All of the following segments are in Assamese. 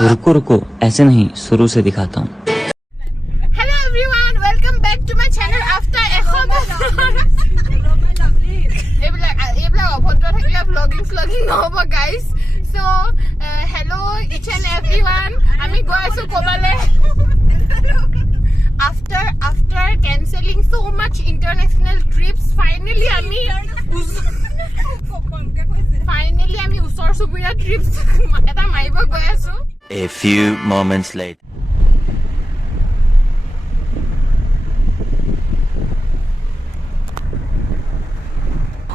रुको रुको ऐसे नहीं शुरू से दिखाता हूँ Hello everyone, welcome back to my channel after এইবিলাক অভদ্ৰ থাকিলে vlogging নহব guys. So hello each and everyone, আমি গৈ আছো কবালে after cancelling so much international trips finally আমি ওচৰ চুবুৰীয়া trips এটা মাৰিব গৈ আছো. A few moments later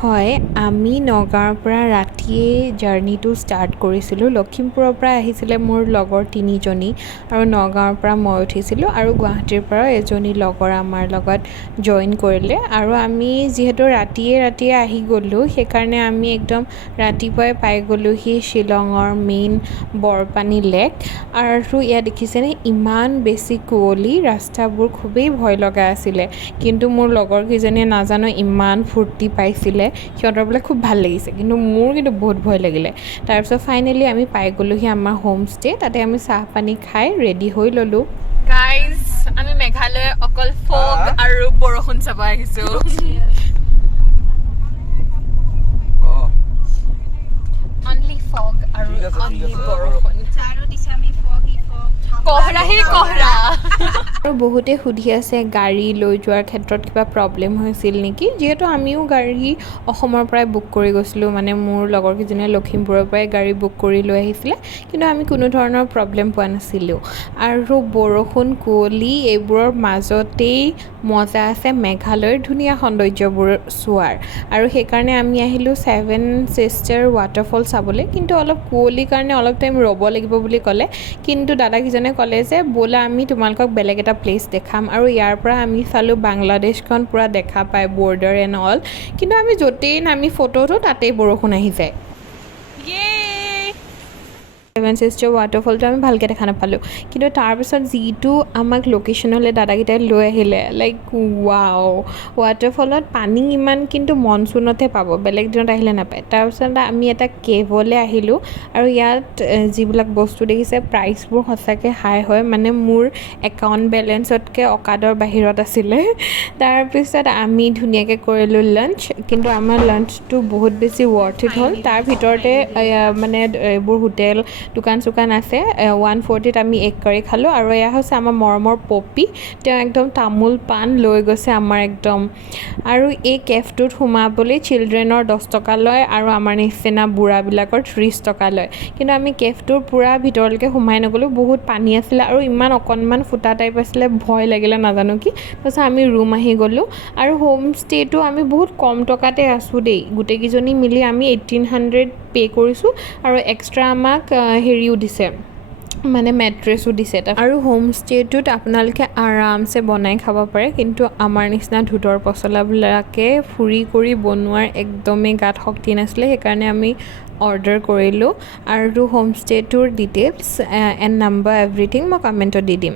হয় আমি নগাঁৱৰ পৰা ৰাতিয়ে জাৰ্নিটো ষ্টাৰ্ট কৰিছিলোঁ. লখিমপুৰৰ পৰা আহিছিলে মোৰ লগৰ তিনিজনী আৰু নগাঁৱৰ পৰা মই উঠিছিলোঁ আৰু গুৱাহাটীৰ পৰা এজনী লগৰ আমাৰ লগত জইন কৰিলে. আৰু আমি যিহেতু ৰাতিয়ে আহি গ'লোঁ সেইকাৰণে আমি একদম ৰাতিপুৱাই পাই গ'লোঁহি শ্বিলঙৰ মেইন বৰপানী লেক. আৰু ইয়াত দেখিছেনে ইমান বেছি কুঁৱলী, ৰাস্তাবোৰ খুবেই ভয় লগা আছিলে, কিন্তু মোৰ লগৰকেইজনীয়ে নাজানো ইমান ফূৰ্তি পাইছিলে, সিহঁতৰ বোলে খুব ভাল লাগিছে, কিন্তু মোৰ বহুত ভয় লাগিলে. তাৰপিছত ফাইনেলি আমি পাই গ'লোঁহি আমাৰ হোম ষ্টে. তাতে আমি চাহ পানী খাই ৰেডি হৈ ল'লোঁ. গাইজ আমি মেঘালয় অকল ফগ আৰু বৰষুণ চাব আহিছো. অনলি ফগ আৰু অনলি বৰষুণ, কহৰা. আৰু বহুতে সুধি আছে গাড়ী লৈ যোৱাৰ ক্ষেত্ৰত কিবা প্ৰব্লেম হৈছিল নেকি, যিহেতু আমিও গাড়ী অসমৰ পৰাই বুক কৰি গৈছিলোঁ, মানে মোৰ লগৰকেইজনীয়ে লখিমপুৰৰ পৰাই গাড়ী বুক কৰি লৈ আহিছিলে, কিন্তু আমি কোনো ধৰণৰ প্ৰব্লেম পোৱা নাছিলোঁ. আৰু বৰষুণ কুঁৱলী এইবোৰৰ মাজতেই মজা আছে মেঘালয়ৰ ধুনীয়া সৌন্দৰ্যবোৰ চোৱাৰ. আৰু সেইকাৰণে আমি আহিলোঁ 7 Sister ৱাটাৰফল চাবলৈ, কিন্তু অলপ কুঁৱলীৰ কাৰণে অলপ টাইম ৰ'ব লাগিব বুলি ক'লে. কিন্তু দাদাকেইজনে ক'লে যে ব'লা আমি তোমালোকক বেলেগ এটা প্লেচ দেখাম. আৰু ইয়াৰ পৰা আমি চালোঁ বাংলাদেশখন পূৰা দেখা পায়, বৰ্ডাৰ এণ্ড অল, কিন্তু আমি য'তেই নামি ফটো উঠোঁ তাতেই বৰষুণ আহি যায়. 7 Sister ৱাটাৰফলটো আমি ভালকৈ দেখা নাপালোঁ, কিন্তু তাৰপিছত যিটো আমাক লোকেশ্যনলৈ দাদাকেইটাই লৈ আহিলে, লাইক ৱাও, ৱাটাৰফলত পানী ইমান কিন্তু মনচুনতহে পাব, বেলেগ দিনত আহিলে নাপায়. তাৰপিছত আমি এটা কেভলৈ আহিলোঁ, আৰু ইয়াত যিবিলাক বস্তু দেখিছে প্ৰাইচবোৰ সঁচাকৈ হাই হয়, মানে মোৰ একাউণ্ট বেলেঞ্চতকৈ অকাদৰ বাহিৰত আছিলে. তাৰপিছত আমি ধুনীয়াকৈ কৰিলোঁ লাঞ্চ, কিন্তু আমাৰ লাঞ্চটো বহুত বেছি ৱৰ্থ ইট হ'ল. তাৰ ভিতৰতে মানে এইবোৰ হোটেল দোকান চোকান আছে. 140ত আমি এগ কাৰী খালোঁ. আৰু এয়া হৈছে আমাৰ মৰমৰ পপি, তেওঁ একদম তামোল পাণ লৈ গৈছে আমাৰ একদম. আৰু এই কেফটোত সোমাবলৈ চিলড্ৰেনৰ 10 টকা লয় আৰু আমাৰ নিচিনা বুঢ়াবিলাকৰ 30 টকা লয়, কিন্তু আমি কেফটোৰ পূৰা ভিতৰলৈকে সোমাই নগ'লোঁ, বহুত পানী আছিলে আৰু ইমান অকণমান ফুটা টাইপ আছিলে, ভয় লাগিলে নাজানো কি. তাৰপিছত আমি ৰুম আহি গ'লোঁ. আৰু হোম ষ্টেটো আমি বহুত কম টকাতে আছোঁ দেই, গোটেইকেইজনী মিলি আমি 1800 পে' কৰিছোঁ, আৰু এক্সট্ৰা আমাক হেৰিও দিছে, মানে মেট্ৰেছো দিছে. আৰু হোম ষ্টেটোত আপোনালোকে আৰামছে বনাই খাব পাৰে, কিন্তু আমাৰ নিচিনা ধোঁতৰ পচলাবিলাকে ফুৰি কৰি বনোৱাৰ একদমেই গাত শক্তি নাছিলে, সেইকাৰণে আমি অৰ্ডাৰ কৰিলোঁ. আৰু হোম ষ্টেটোৰ ডিটেইলছ এণ্ড নাম্বাৰ এভৰিথিং মই কমেণ্টত দি দিম.